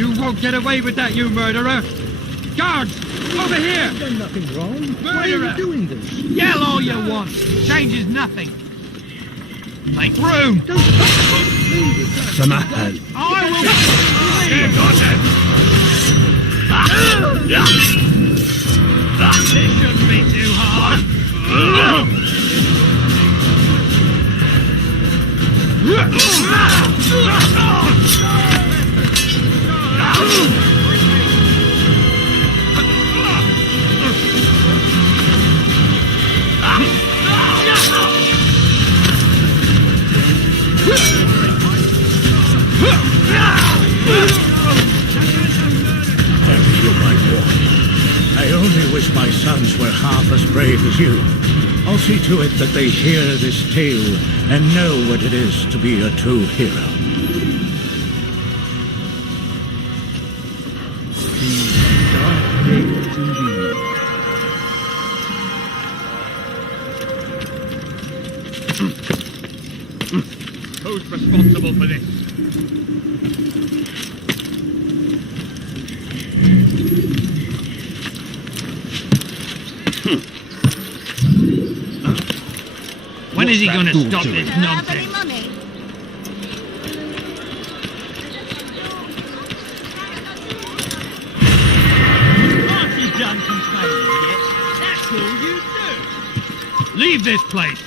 You won't get away with that, you murderer! Guards! Over here! I've done nothing wrong. Murderer! Why are you doing this? Yell all you want! Changes nothing! Make room! Don't please. Samahan. I will... This shouldn't be too hard! Thank you, my boy. I only wish my sons were half as brave as you. I'll see to it that they hear this tale and know what it is to be a true hero. Dark days indeed. Who's responsible for this? When is he going to stop this Have any nonsense? money? Aren't you done complaining yet? That's all you do. Leave this place.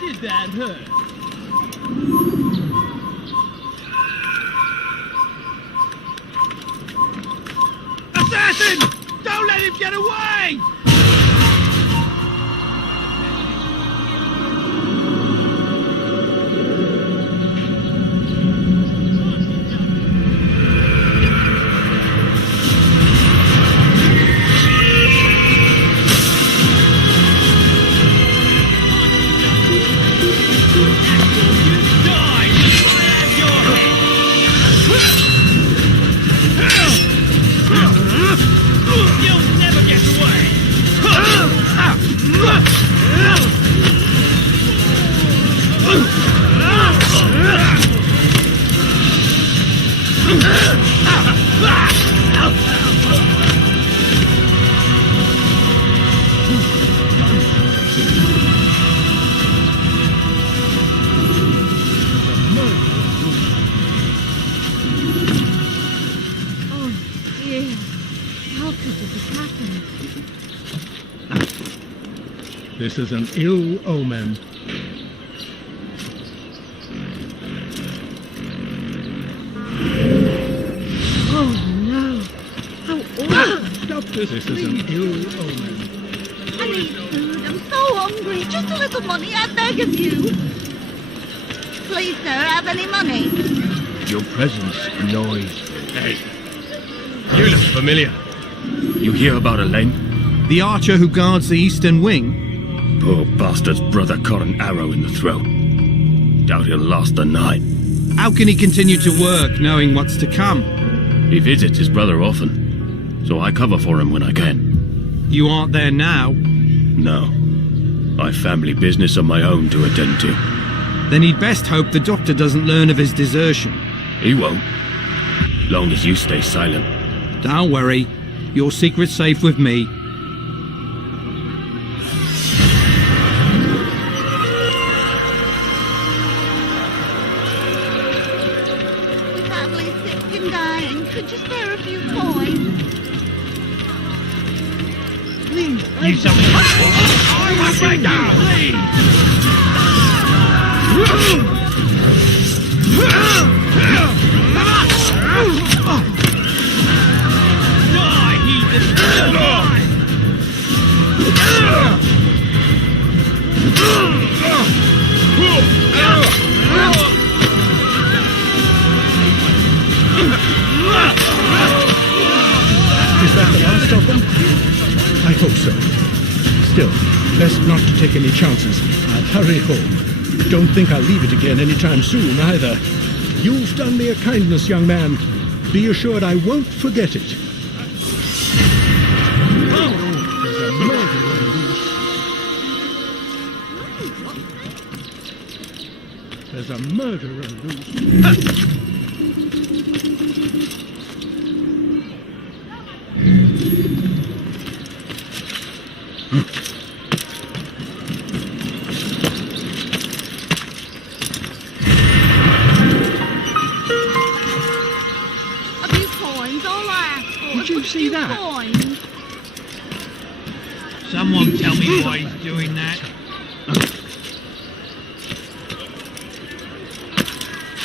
Did that hurt? Assassin! Don't let him get away! You'll never get away! Oh dear. How could this have happened? This is an ill omen. Oh no. How awful. Stop this. This is an ill omen. I need food. I'm so hungry. Just a little money, I beg of you. Please, sir, have any money? Your presence annoys. Hey, you look familiar. You hear about Elaine? The archer who guards the eastern wing? Poor bastard's brother caught an arrow in the throat. Doubt he'll last the night. How can he continue to work knowing what's to come? He visits his brother often, so I cover for him when I can. You aren't there now. No, I've family business of my own to attend to. Then he'd best hope the doctor doesn't learn of his desertion. He won't, long as you stay silent. Don't worry. Your secret's safe with me. The family's sick and dying. Could you spare a few coins? Please. You something. I will break down! Die, heathen! Die! Is that the last of them? I hope so. Still, best not to take any chances. I'll hurry home. Don't think I'll leave it again anytime soon, either. You've done me a kindness, young man. Be assured I won't forget it. There's a murderer loose. There's a murderer loose. A few coins, all I ask for. Did you Just a see few that? Coins. Someone tell me why he's doing that.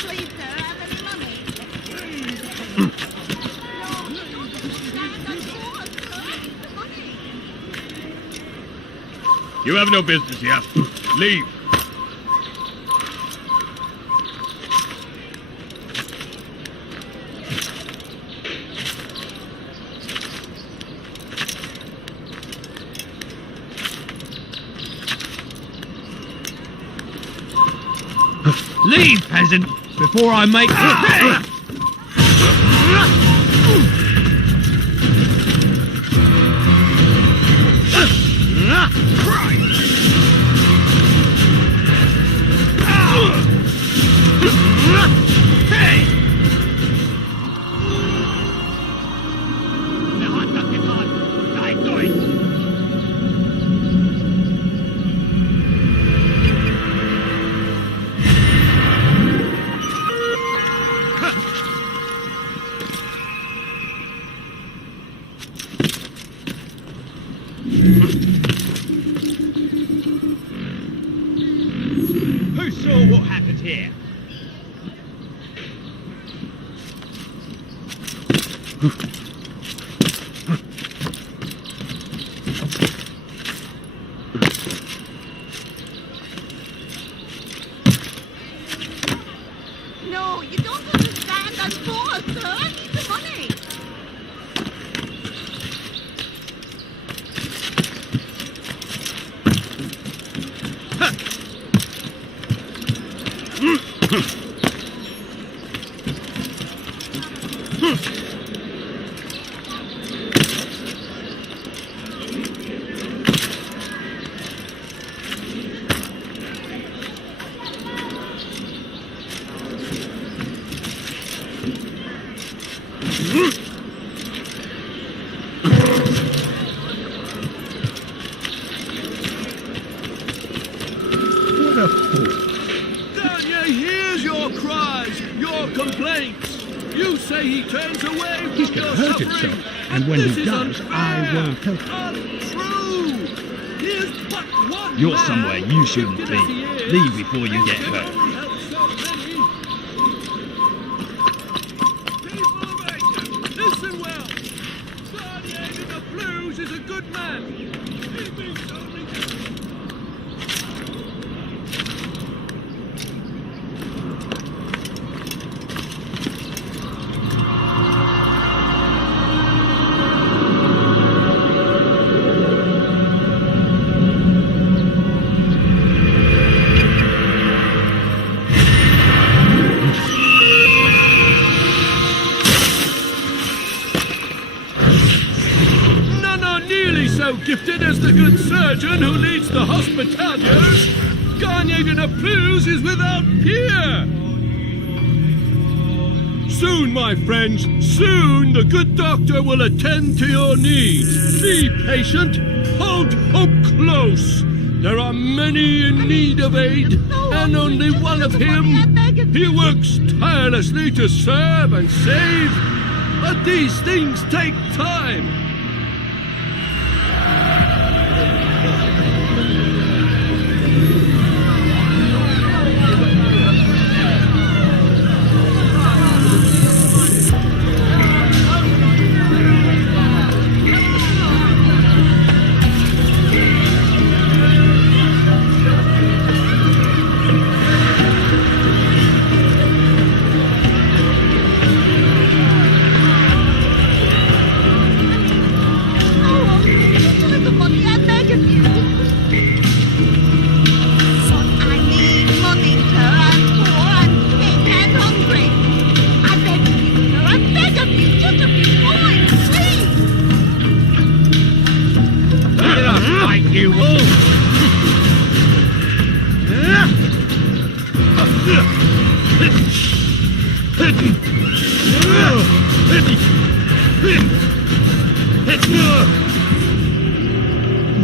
Please, sir, have any money? You have no business here. Leave. Leave, peasant, before I make Who saw what happened here? No, you don't understand. I'm poor, sir. I need the money. What a fool. Garnier hears your cries, your complaints. You say he turns away from He's going your to hurt suffering, himself, but and when this he is does, unfair, I won't help him. untrue. He is but one You're man, somewhere you shouldn't gifted as be. he is. Leave before you This get can hurt. only help so many. People of Asia, listen well. Garnier in the Blues is a good man. He means only good. None are nearly so gifted as the good surgeon who leads the hospitaliers. Garnier de Nablus is without peer. Soon, my friends, soon the good doctor will attend to your needs. Be patient. Hold hope close. There are many in need of aid, and only one of him. He works tirelessly to serve and save, but these things take time.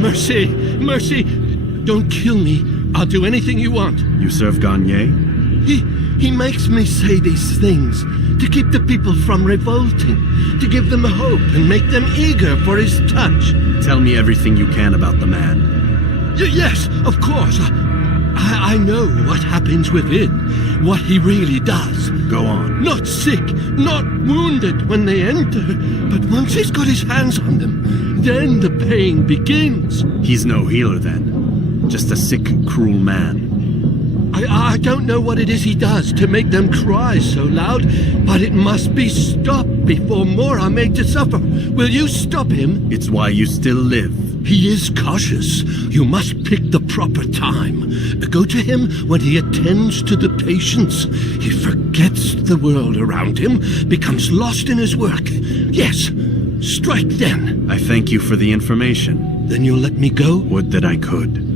Mercy! Mercy! Don't kill me. I'll do anything you want. You serve Garnier? He makes me say these things to keep the people from revolting, to give them hope and make them eager for his touch. Tell me everything you can about the man. Yes, of course. I know what happens within, what he really does. Go on. Not sick, not wounded when they enter, but once he's got his hands on them, then the pain begins. He's no healer then. Just a sick, cruel man. I don't know what it is he does to make them cry so loud, but it must be stopped before more are made to suffer. Will you stop him? It's why you still live. He is cautious. You must pick the proper time. Go to him when he attends to the patients. He forgets the world around him, becomes lost in his work. Yes, strike then. I thank you for the information. Then you'll let me go? Would that I could.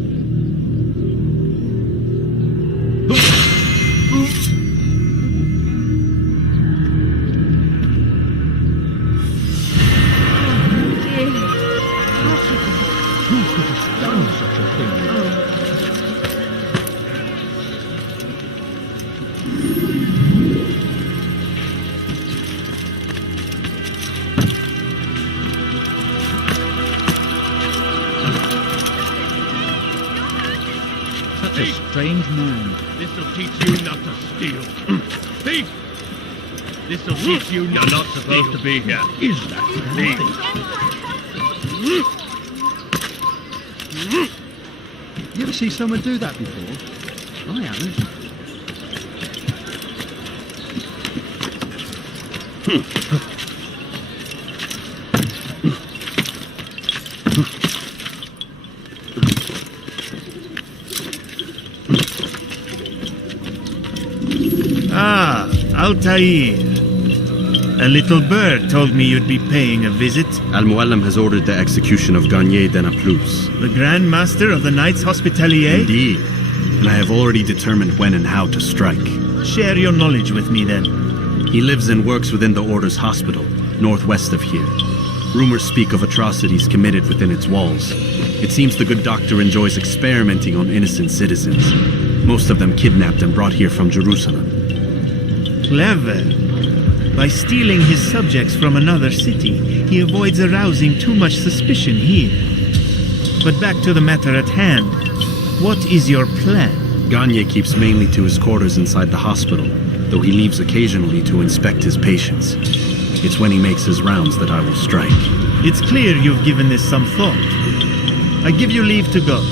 Such a strange man. This'll teach you not to steal. Thief! This'll teach you not supposed to be here. Is that Thief! You ever see someone do that before? I haven't. Ah, Altair. A little bird told me you'd be paying a visit. Al-Muallim has ordered the execution of Garnier de Nablus. The Grand Master of the Knights Hospitalier? Indeed. And I have already determined when and how to strike. Share your knowledge with me then. He lives and works within the Order's hospital, northwest of here. Rumors speak of atrocities committed within its walls. It seems the good doctor enjoys experimenting on innocent citizens. Most of them kidnapped and brought here from Jerusalem. Clever. By stealing his subjects from another city, he avoids arousing too much suspicion here. But back to the matter at hand. What is your plan? Garnier keeps mainly to his quarters inside the hospital, though he leaves occasionally to inspect his patients. It's when he makes his rounds that I will strike. It's clear you've given this some thought. I give you leave to go.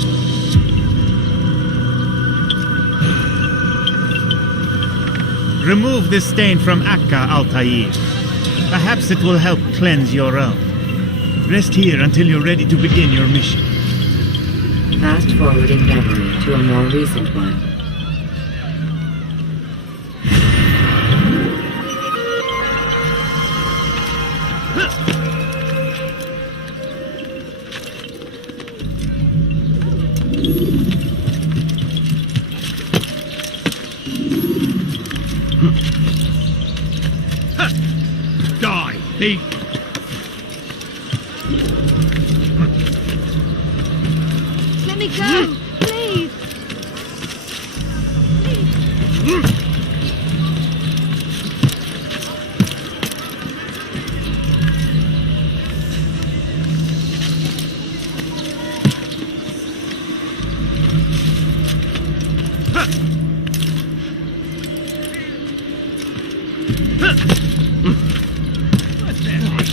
Remove this stain from Akka, Altair. Perhaps it will help cleanse your own. Rest here until you're ready to begin your mission. Fast forwarding memory to a more recent one. Die, thief! Let me go, please.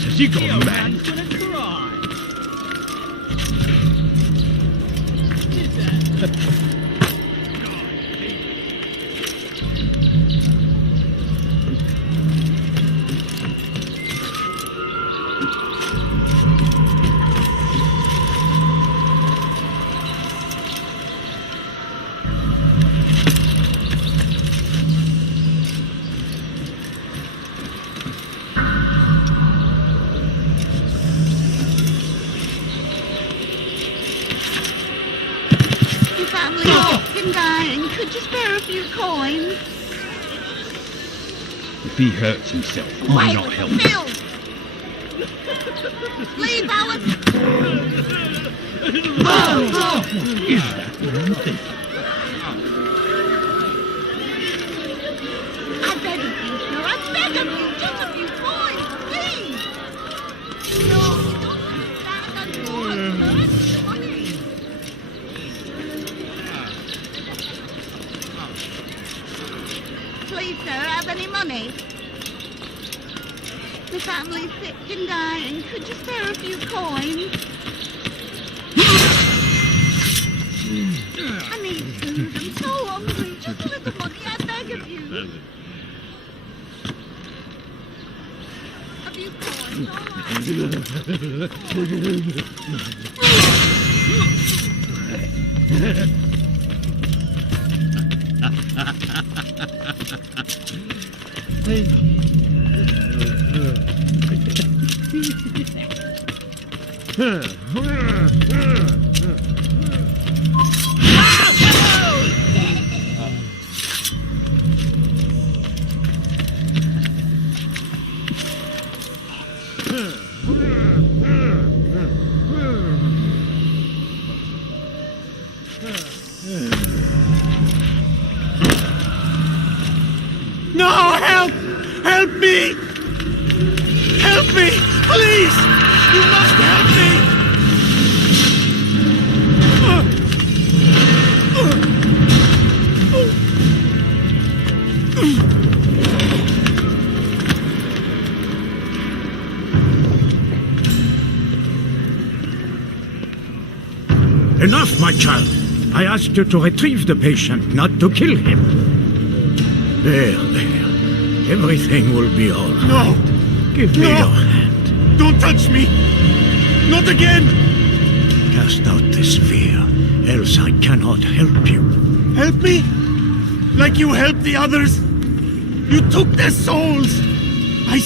Has he gone mad? Your family is sick and dying. Could you spare a few coins? If he hurts himself, why not help him? Phil! Leave our... Is that nothing? I beg of you, sir, I beg of you, just a few coins, please! No, you don't understand, I'm going to earn money. Please, sir, have any money? The family's sick and dying. Could you spare a few coins? I need food. I'm so hungry. Just a little money, I beg of you. A few coins, all No, help! Help me! Help me! Please! You must help me! Enough, my child. I asked you to retrieve the patient, not to kill him. There. Everything will be all right. No! Give me your hand. Don't touch me! Not again! Cast out this fear, else I cannot help you. Help me? Like you helped the others? You took their souls! I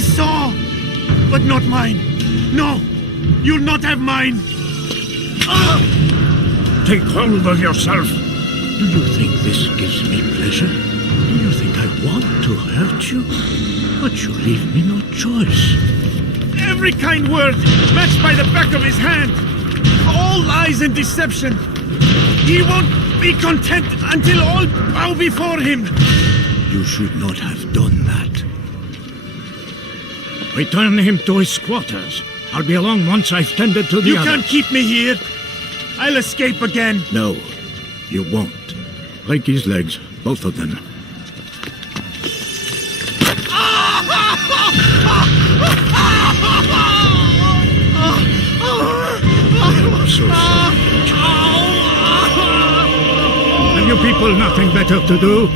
saw, but not mine. No, you'll not have mine. Take hold of yourself. Do you think this gives me pleasure? Do you think I want to hurt you? But you leave me no choice. Every kind word matched by the back of his hand. All lies and deception. He won't be content until all bow before him. You should not have done that. Return him to his quarters. I'll be along once I've tended to the You others. can't keep me here. I'll escape again. No, you won't. Break his legs, both of them. I'm so sorry. Have you people nothing better to do?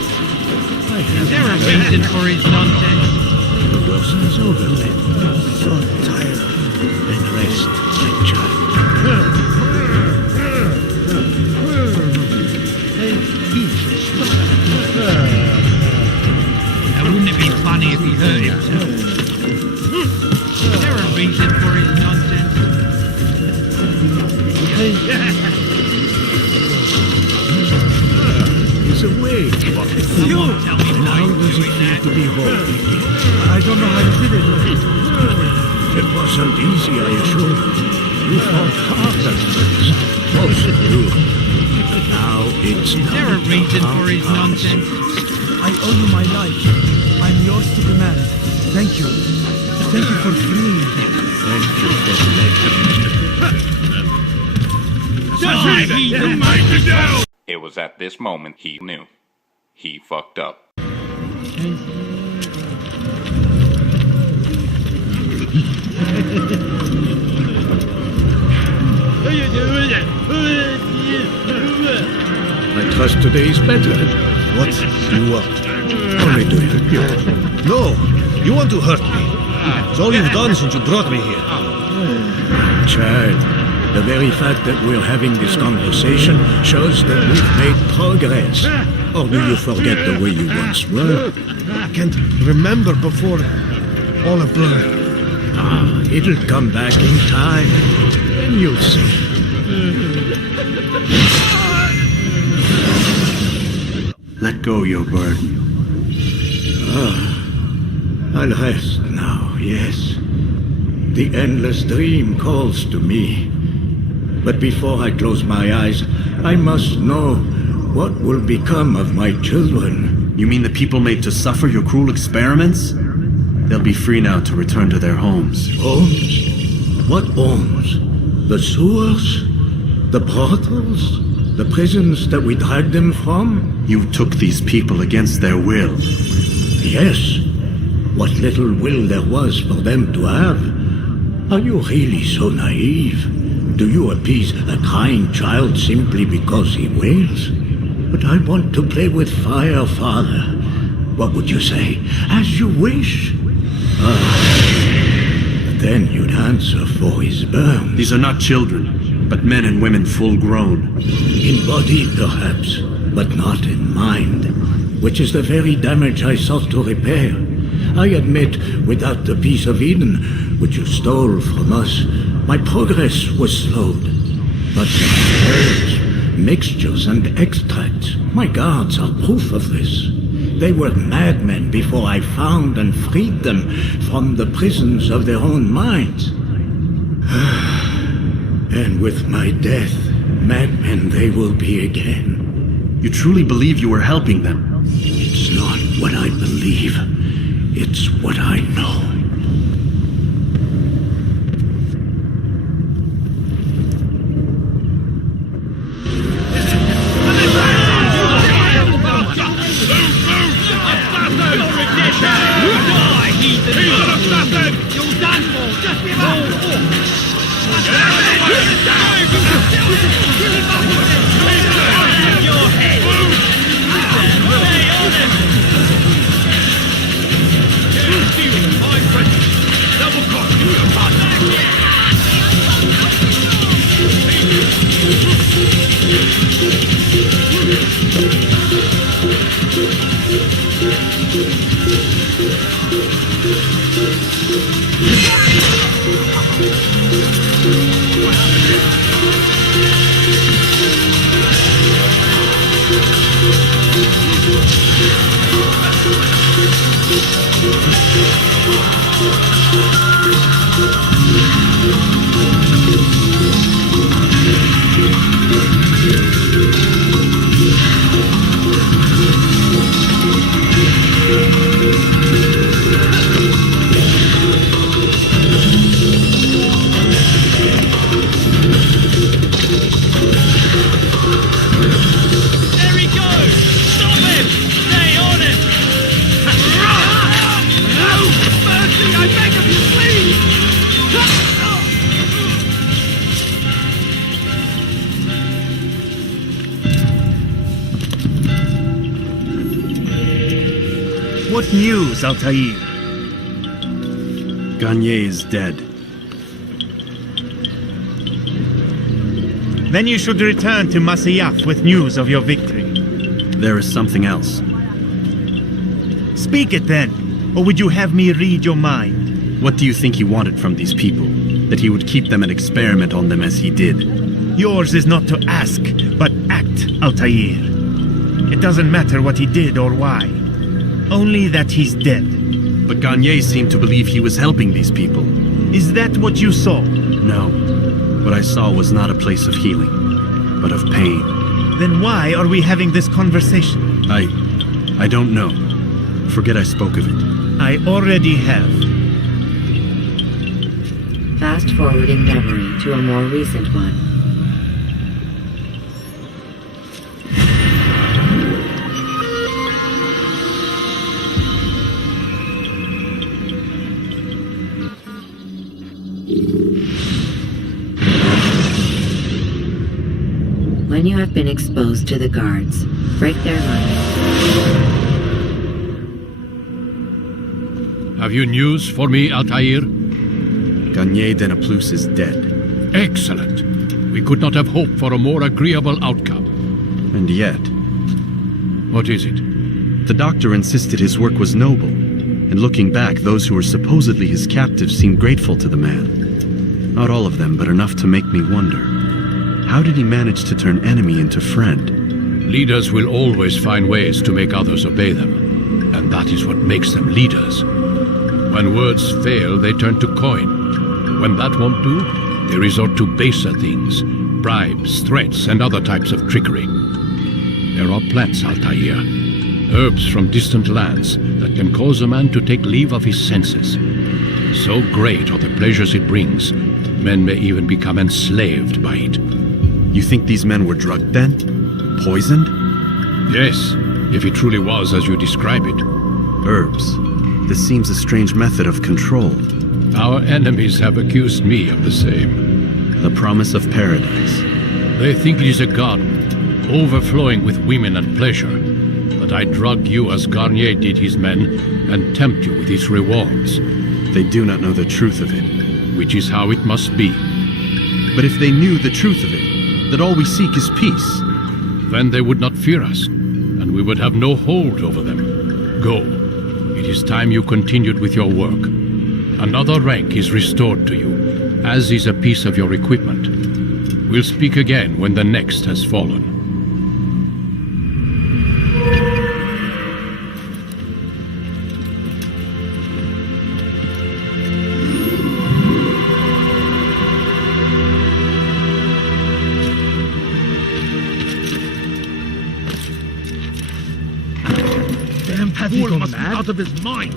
Is there a reason for his nonsense? The worst is over then. So tired. Then rest, my child. Now, wouldn't it be funny if he hurt himself? Is there a reason for his nonsense? He's awake. Someone tell me why How he's does it doing feel that. to be whole? I don't know how you did it. It wasn't easy, I assure you. You fought hard at first. Most of you. Now it's Is there a reason for his nonsense? I owe you my life. I I'm yours to command. Thank you. Thank you for freeing me. Thank you for letting me. It was at this moment he knew. He fucked up. I trust today is better. What you want? Only to help you. No, you want to hurt me. It's all you've done since you brought me here. Child, the very fact that we're having this conversation shows that we've made progress. Or do you forget the way you once were? I can't remember before all a blur. Ah, it'll come back in time. And you'll see. Let go your burden. I'll rest now, yes. The endless dream calls to me. But before I close my eyes, I must know what will become of my children. You mean the people made to suffer your cruel experiments? They'll be free now to return to their homes. Homes? What homes? The sewers? The brothels? The prisons that we dragged them from? You took these people against their will. Yes. What little will there was for them to have. Are you really so naive? Do you appease a crying child simply because he wails? But I want to play with fire, Father. What would you say? As you wish. Then you'd answer for his burns. These are not children, but men and women full grown. In body, perhaps, but not in mind, which is the very damage I sought to repair. I admit, without the piece of Eden, which you stole from us, my progress was slowed. But herbs, mixtures, and extracts, my guards are proof of this. They were madmen before I found and freed them from the prisons of their own minds. And with my death, madmen they will be again. You truly believe you were helping them? It's not what I believe. It's what I know. What news, Altair? Garnier is dead. Then you should return to Masyaf with news of your victory. There is something else. Speak it then, or would you have me read your mind? What do you think he wanted from these people? That he would keep them and experiment on them as he did? Yours is not to ask, but act, Altair. It doesn't matter what he did or why. Only that he's dead. But Garnier seemed to believe he was helping these people. Is that what you saw? No. What I saw was not a place of healing, but of pain. Then why are we having this conversation? I don't know. Forget I spoke of it. I already have. Fast forwarding memory to a more recent one. When you have been exposed to the guards, break their lines. Have you news for me, Altair? Garnier de Nablus is dead. Excellent. We could not have hoped for a more agreeable outcome. And yet, What is it? the doctor insisted his work was noble. And looking back, those who were supposedly his captives seemed grateful to the man. Not all of them, but enough to make me wonder. How did he manage to turn enemy into friend? Leaders will always find ways to make others obey them. And that is what makes them leaders. When words fail, they turn to coin. When that won't do, they resort to baser things. Bribes, threats, and other types of trickery. There are plants, Altair. Herbs from distant lands that can cause a man to take leave of his senses. So great are the pleasures it brings, men may even become enslaved by it. You think these men were drugged then? Poisoned? Yes, if it truly was as you describe it. Herbs. This seems a strange method of control. Our enemies have accused me of the same. The promise of paradise. They think it is a garden, overflowing with women and pleasure. But I drug you as Garnier did his men, and tempt you with his rewards. They do not know the truth of it. Which is how it must be. But if they knew the truth of it, that all we seek is peace, then they would not fear us, and we would have no hold over them. Go. It is time you continued with your work. Another rank is restored to you, as is a piece of your equipment. We'll speak again when the next has fallen. Has he gone mad? Out of his mind.